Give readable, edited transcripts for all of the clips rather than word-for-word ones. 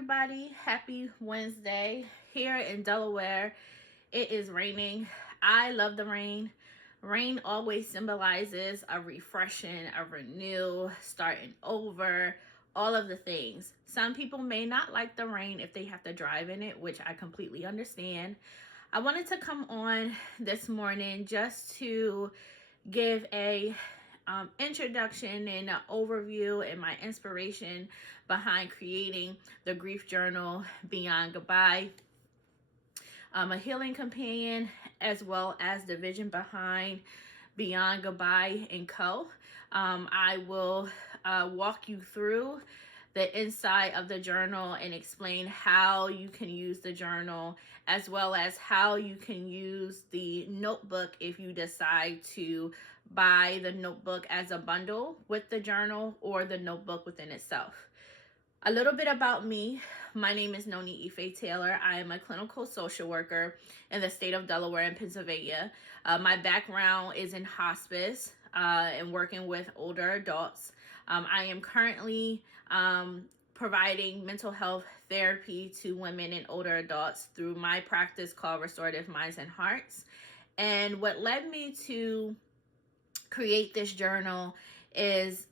everybody. Happy Wednesday. Here in Delaware, it is raining. I love the rain. Rain always symbolizes a refreshing, a renew, starting over, all of the things. Some people may not like the rain if they have to drive in it, which I completely understand. I wanted to come on this morning just to give a introduction and an overview and my inspiration behind creating the grief journal Beyond Goodbye, a healing companion, as well as the vision behind Beyond Goodbye and Co. I will walk you through the inside of the journal and explain how you can use the journal, as well as how you can use the notebook if you decide to buy the notebook as a bundle with the journal or the notebook within itself. A little bit about me. My name is Noni Ife Taylor. I am a clinical social worker in the state of Delaware and Pennsylvania. My background is in hospice and working with older adults. I am currently providing mental health therapy to women and older adults through my practice called Restorative Minds and Hearts. And what led me to create this journal is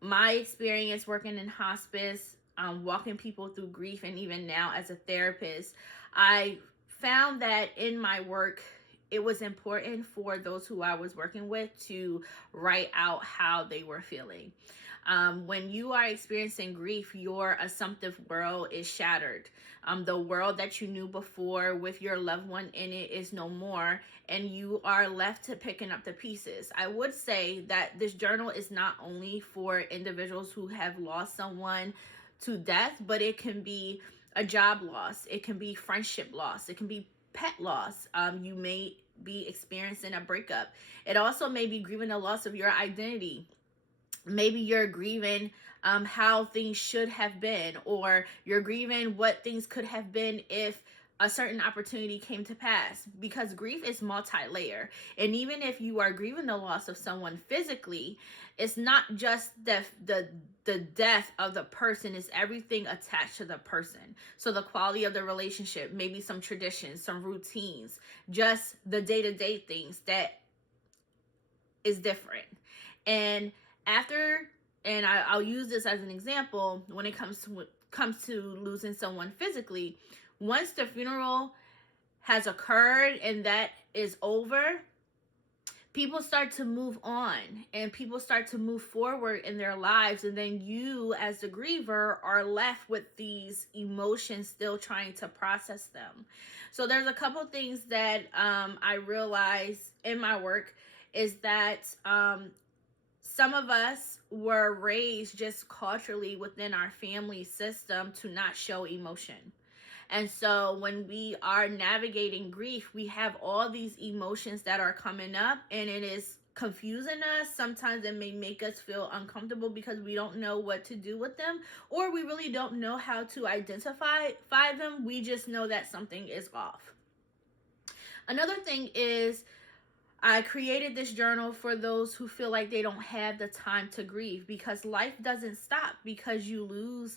my experience working in hospice, walking people through grief, and even now as a therapist. I found that in my work, it was important for those who I was working with to write out how they were feeling. When you are experiencing grief, your assumptive world is shattered. The world that you knew before with your loved one in it is no more, and you are left to picking up the pieces. I would say that this journal is not only for individuals who have lost someone to death, but it can be a job loss, it can be friendship loss, it can be pet loss. You may be experiencing a breakup. It also may be grieving the loss of your identity. Maybe you're grieving how things should have been, or you're grieving what things could have been if a certain opportunity came to pass, because grief is multi-layer. And even if you are grieving the loss of someone physically, it's not just the death of the person, it's everything attached to the person. So the quality of the relationship, maybe some traditions, some routines, just the day-to-day things that is different. And I'll use this as an example when it comes to losing someone physically. Once the funeral has occurred and that is over, people start to move on and people start to move forward in their lives, and then you as the griever are left with these emotions, still trying to process them. So there's a couple things that I realize in my work is that some of us were raised just culturally within our family system to not show emotion. And so when we are navigating grief, we have all these emotions that are coming up, and it is confusing us. Sometimes it may make us feel uncomfortable because we don't know what to do with them, or we really don't know how to identify them. We just know that something is off. Another thing is, I created this journal for those who feel like they don't have the time to grieve, because life doesn't stop because you lose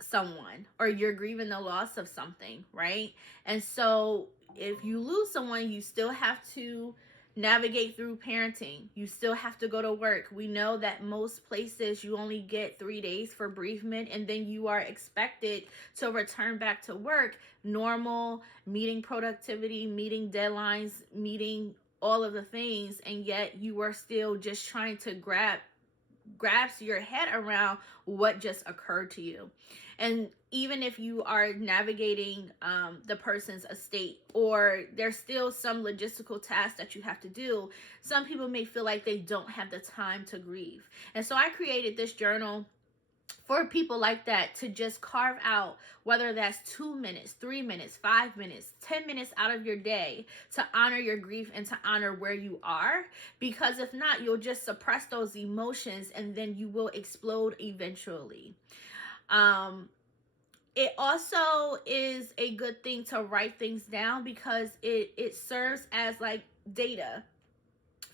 someone or you're grieving the loss of something, right? And so if you lose someone, you still have to navigate through parenting. You still have to go to work. We know that most places you only get 3 days for bereavement, and then you are expected to return back to work, normal, meeting productivity, meeting deadlines, meeting all of the things, and yet you are still just trying to grasp your head around what just occurred to you. And even if you are navigating the person's estate, or there's still some logistical tasks that you have to do, some people may feel like they don't have the time to grieve. And so I created this journal for people like that, to just carve out, whether that's 2 minutes, 3 minutes, 5 minutes, 10 minutes out of your day, to honor your grief and to honor where you are. Because if not, you'll just suppress those emotions and then you will explode eventually. It also is a good thing to write things down, because it serves as like data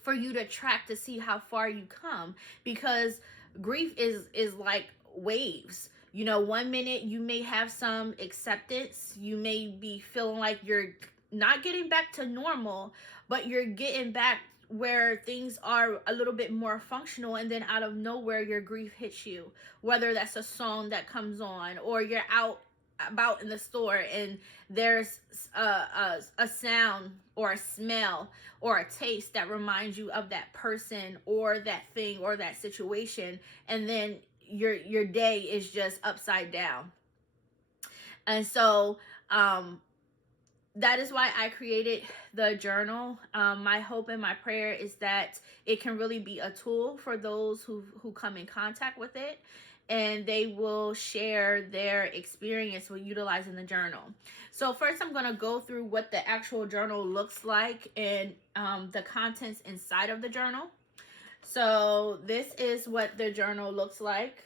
for you to track to see how far you come, because grief is like waves. You know, one minute you may have some acceptance, you may be feeling like you're not getting back to normal, but you're getting back where things are a little bit more functional, and then out of nowhere your grief hits you, whether that's a song that comes on, or you're out about in the store and there's a sound or a smell or a taste that reminds you of that person or that thing or that situation, and then your day is just upside down. And so that is why I created the journal. My hope and my prayer is that it can really be a tool for those who come in contact with it, and they will share their experience with utilizing the journal. So first I'm going to go through what the actual journal looks like and the contents inside of the journal. So this is what the journal looks like.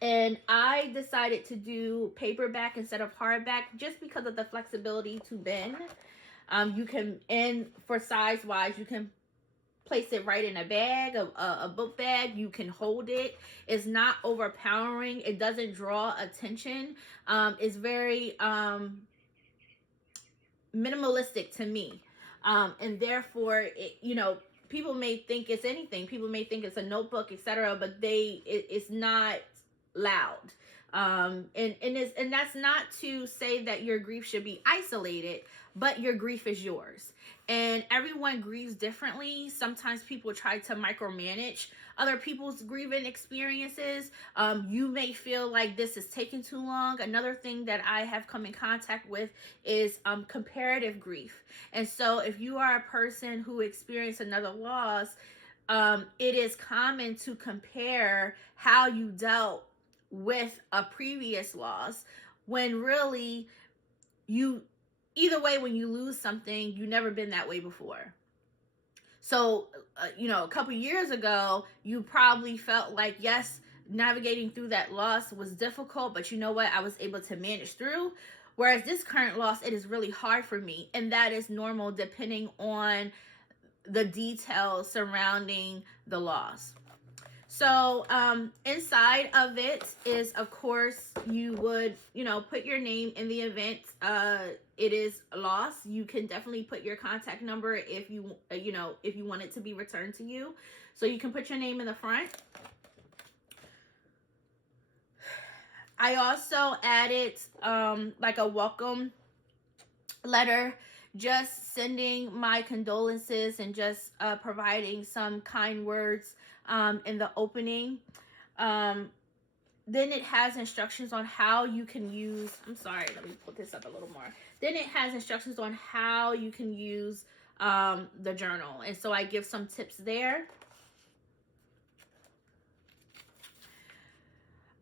And I decided to do paperback instead of hardback just because of the flexibility to bend. You can, and for size wise, you can place it right in a bag, a book bag. You can hold it. It's not overpowering. It doesn't draw attention. It's very minimalistic to me. And therefore, people may think it's anything. People may think it's a notebook, etc., but it's not loud. And that's not to say that your grief should be isolated, but your grief is yours. And everyone grieves differently. Sometimes people try to micromanage other people's grieving experiences. You may feel like this is taking too long. Another thing that I have come in contact with is comparative grief. And so if you are a person who experienced another loss, it is common to compare how you dealt with a previous loss, when really either way, when you lose something, you've never been that way before. So, a couple years ago, you probably felt like, yes, navigating through that loss was difficult, but you know what? I was able to manage through. Whereas this current loss, it is really hard for me. And that is normal depending on the details surrounding the loss. So inside of it is, of course, you would, put your name in the event it is lost. You can definitely put your contact number if you want it to be returned to you. So you can put your name in the front. I also added like a welcome letter, just sending my condolences and just providing some kind words in the opening. Then it has instructions on how you can use, I'm sorry, let me put this up a little more. Then it has instructions on how you can use the journal. And so I give some tips there.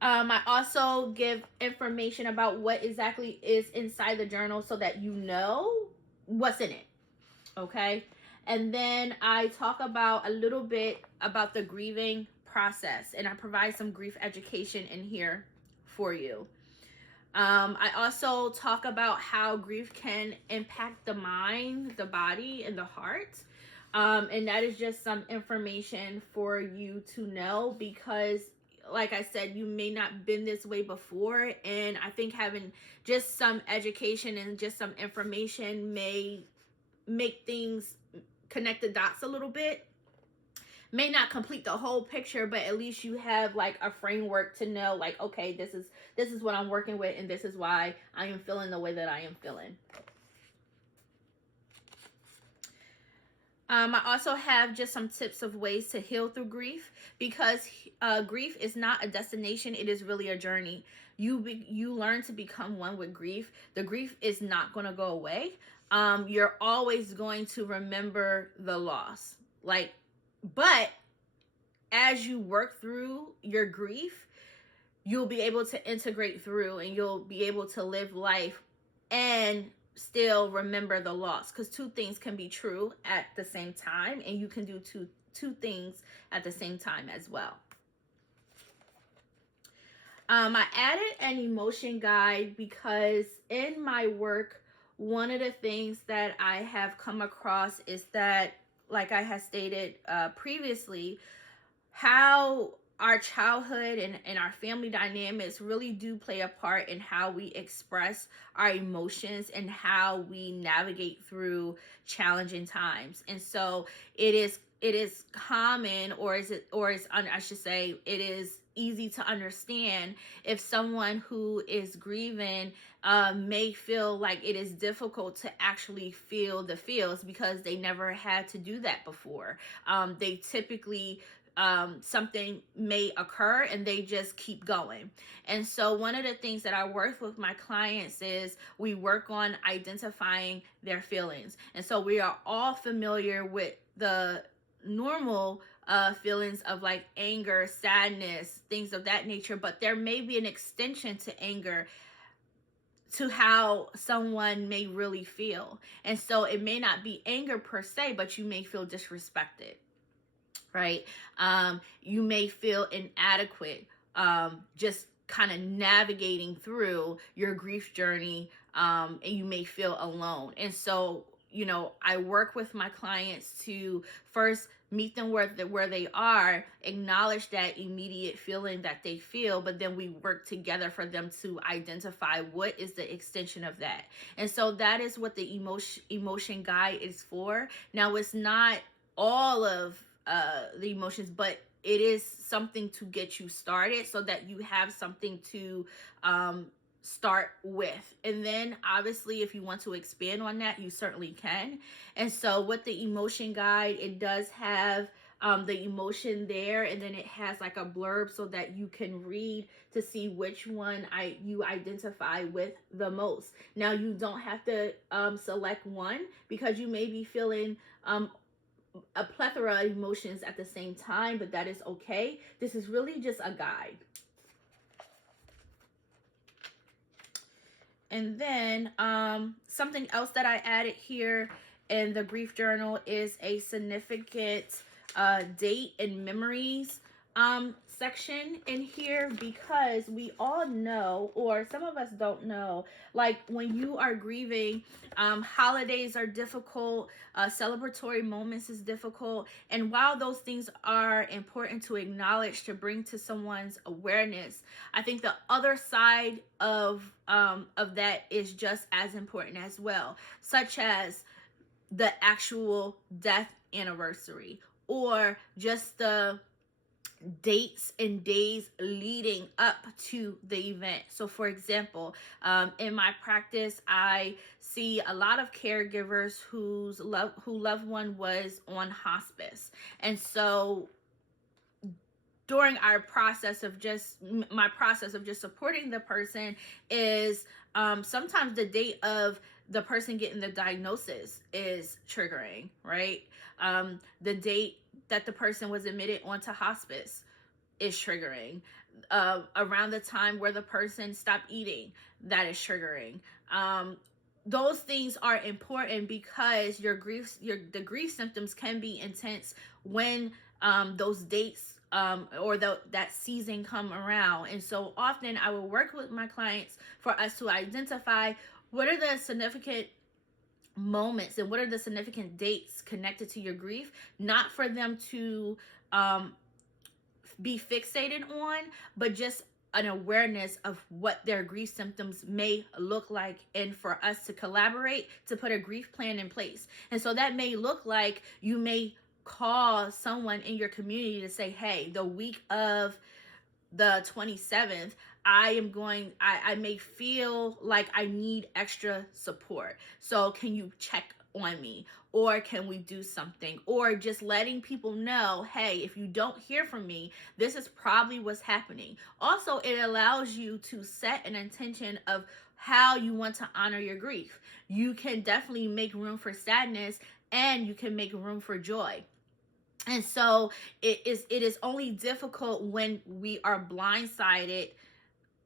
I also give information about what exactly is inside the journal so that you know what's in it. Okay. And then I talk about a little bit about the grieving process, and I provide some grief education in here for you. I also talk about how grief can impact the mind, the body, and the heart. And that is just some information for you to know, because like I said, you may not been this way before, and I think having just some education and just some information may make things connect the dots a little bit. May not complete the whole picture, but at least you have like a framework to know, like, okay, this is what I'm working with, and this is why I am feeling the way that I am feeling. I also have just some tips of ways to heal through grief, because grief is not a destination. It is really a journey. You learn to become one with grief. The grief is not going to go away. You're always going to remember the loss. But as you work through your grief, you'll be able to integrate through, and you'll be able to live life and still remember the loss, because two things can be true at the same time, and you can do two things at the same time as well. I added an emotion guide because in my work, one of the things that I have come across is that, like I had stated previously, how our childhood and our family dynamics really do play a part in how we express our emotions and how we navigate through challenging times. And so it is common, or I should say, it is easy to understand if someone who is grieving may feel like it is difficult to actually feel the feels because they never had to do that before. They typically, something may occur and they just keep going. And so one of the things that I work with my clients is we work on identifying their feelings. And so we are all familiar with the normal feelings of like anger, sadness, things of that nature, but there may be an extension to anger, to how someone may really feel. And so it may not be anger per se, but you may feel disrespected, right? You may feel inadequate, just kind of navigating through your grief journey, and you may feel alone. And so, I work with my clients to first meet them where they are, acknowledge that immediate feeling that they feel, but then we work together for them to identify what is the extension of that. And so that is what the emotion guide is for. Now, it's not all of the emotions, but it is something to get you started so that you have something to start with. And then obviously if you want to expand on that, you certainly can. And so with the emotion guide, it does have the emotion there, and then it has like a blurb so that you can read to see which one you identify with the most. Now, you don't have to select one, because you may be feeling a plethora of emotions at the same time, but that is okay. This is really just a guide. And then something else that I added here in the grief journal is a significant date and memories section in here, because we all know, or some of us don't know, like when you are grieving, holidays are difficult, celebratory moments is difficult. And while those things are important to acknowledge, to bring to someone's awareness, I think the other side of that is just as important as well, such as the actual death anniversary, or just the dates and days leading up to the event. So for example, in my practice, I see a lot of caregivers who loved one was on hospice. And so during my process of just supporting the person is sometimes the date of the person getting the diagnosis is triggering, right? The date that the person was admitted onto hospice is triggering. Around the time where the person stopped eating, that is triggering. Those things are important because the grief symptoms can be intense when those dates or that season come around. And so often I will work with my clients for us to identify what are the significant moments and what are the significant dates connected to your grief, not for them to be fixated on, but just an awareness of what their grief symptoms may look like, and for us to collaborate to put a grief plan in place. And so that may look like you may call someone in your community to say, hey, the week of the 27th, I may feel like I need extra support. So can you check on me? Or can we do something? Or just letting people know, hey, if you don't hear from me, this is probably what's happening. Also, it allows you to set an intention of how you want to honor your grief. You can definitely make room for sadness, and you can make room for joy. And so it is only difficult when we are blindsided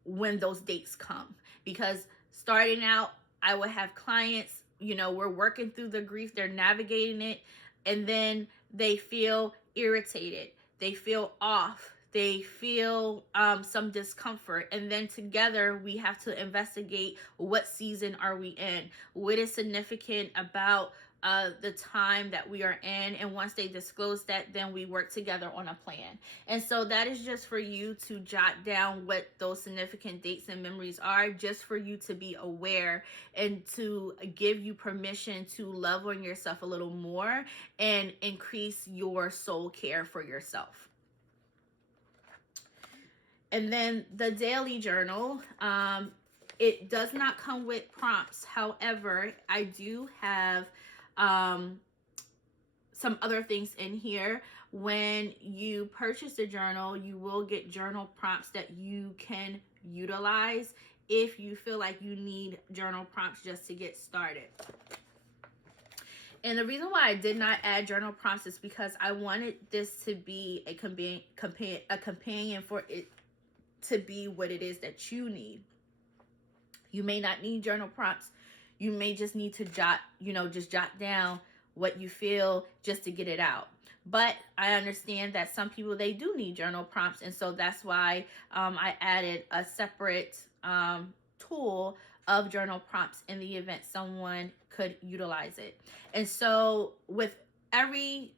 when those dates come. Because starting out, I would have clients, we're working through the grief, they're navigating it, and then they feel irritated, they feel off, they feel some discomfort, and then together we have to investigate, what season are we in, what is significant about the time that we are in. And once they disclose that, then we work together on a plan. And so that is just for you to jot down what those significant dates and memories are, just for you to be aware and to give you permission to love on yourself a little more and increase your soul care for yourself. And then the daily journal, it does not come with prompts. However, I do have some other things in here. When you purchase a journal, you will get journal prompts that you can utilize if you feel like you need journal prompts just to get started. And the reason why I did not add journal prompts is because I wanted this to be a companion for it to be what it is that you need. You may not need journal prompts. You may just need to jot down what you feel just to get it out. But I understand that some people, they do need journal prompts. And so that's why I added a separate tool of journal prompts in the event someone could utilize it. And so with every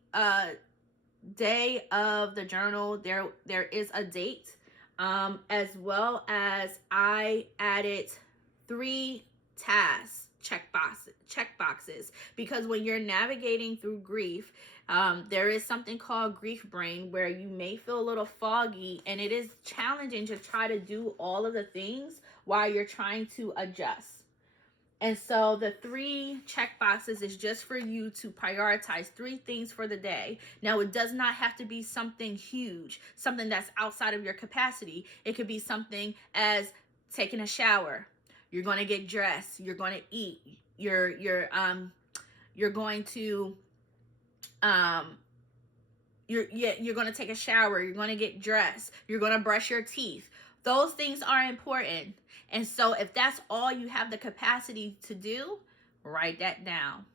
day of the journal, there is a date, as well as I added 3 tasks, check boxes, because when you're navigating through grief, there is something called grief brain, where you may feel a little foggy, and it is challenging to try to do all of the things while you're trying to adjust. And so the 3 check boxes is just for you to prioritize 3 things for the day. Now, it does not have to be something huge, something that's outside of your capacity. It could be something as taking a shower. You're going to get dressed. You're going to eat. You're going to you're going to take a shower. You're going to get dressed. You're going to brush your teeth. Those things are important. And so if that's all you have the capacity to do, write that down.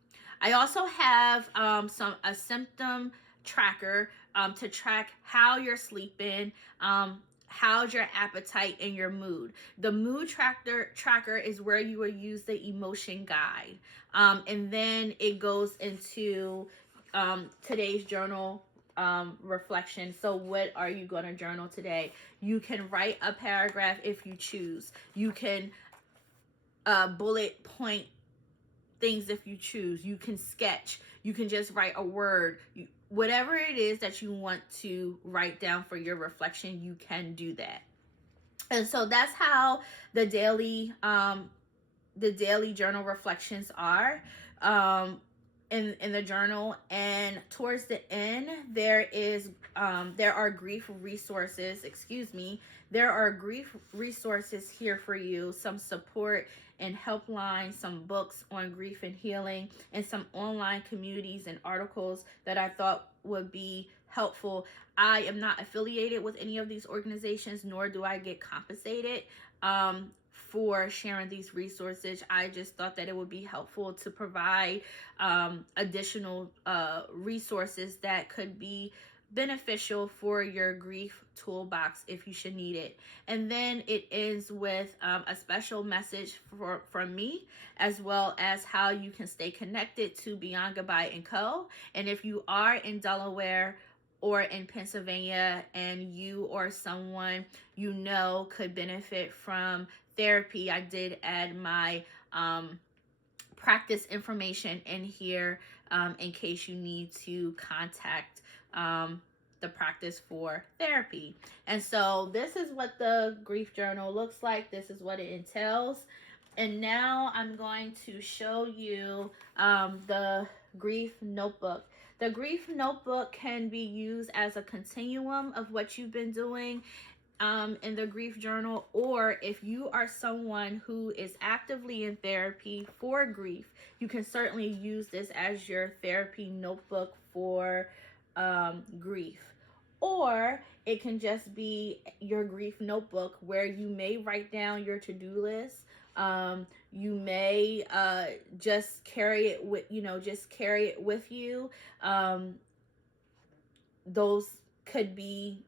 I also have a symptom tracker to track how you're sleeping, how's your appetite, and your mood. The mood tracker is where you will use the emotion guide. And then it goes into today's journal reflection. So what are you going to journal today? You can write a paragraph if you choose. You can bullet point things if you choose. You can sketch. You can just write a word. Whatever it is that you want to write down for your reflection, you can do that. And so that's how the daily journal reflections are in the journal. And towards the end, there are grief resources. There are grief resources here for you. Some support and helpline, some books on grief and healing, and some online communities and articles that I thought would be helpful. I am not affiliated with any of these organizations, nor do I get compensated for sharing these resources. I just thought that it would be helpful to provide additional resources that could be beneficial for your grief toolbox if you should need it. And then it ends with a special message from me, as well as how you can stay connected to Beyond Goodbye & Co. And if you are in Delaware or in Pennsylvania and you or someone you know could benefit from therapy, I did add my practice information in here in case you need to contact the practice for therapy. And so this is what the grief journal looks like. This is what it entails. And now I'm going to show you the grief notebook. The grief notebook can be used as a continuum of what you've been doing in the grief journal, or if you are someone who is actively in therapy for grief, you can certainly use this as your therapy notebook for grief. Or it can just be your grief notebook where you may write down your to-do list. You may just carry it with you. Those could be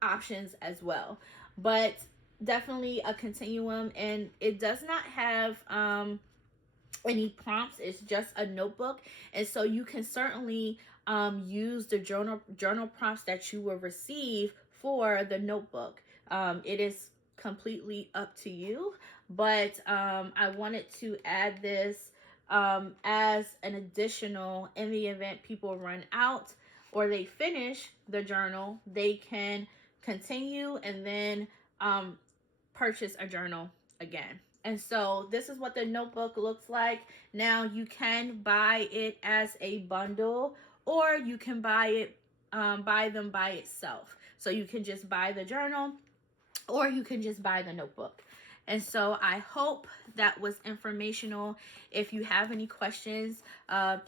options as well, but definitely a continuum. And it does not have any prompts. It's just a notebook, and so you can certainly use the journal prompts that you will receive for the notebook. It is completely up to you, but I wanted to add this as an additional, in the event people run out or they finish the journal, they can continue and then purchase a journal again. And so this is what the notebook looks like. Now you can buy it as a bundle, or you can buy them by itself. So you can just buy the journal, or you can just buy the notebook. And so I hope that was informational. If you have any questions,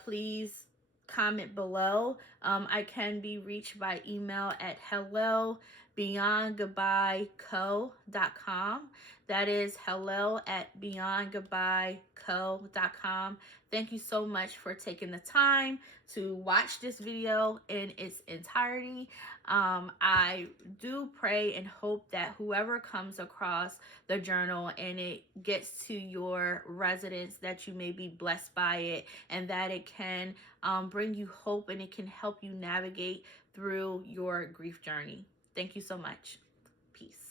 please comment below. I can be reached by email at hello@beyondgoodbyeco.com. That is hello@beyondgoodbyeco.com. Thank you so much for taking the time to watch this video in its entirety. I do pray and hope that whoever comes across the journal and it gets to your residence, that you may be blessed by it, and that it can bring you hope, and it can help you navigate through your grief journey. Thank you so much. Peace.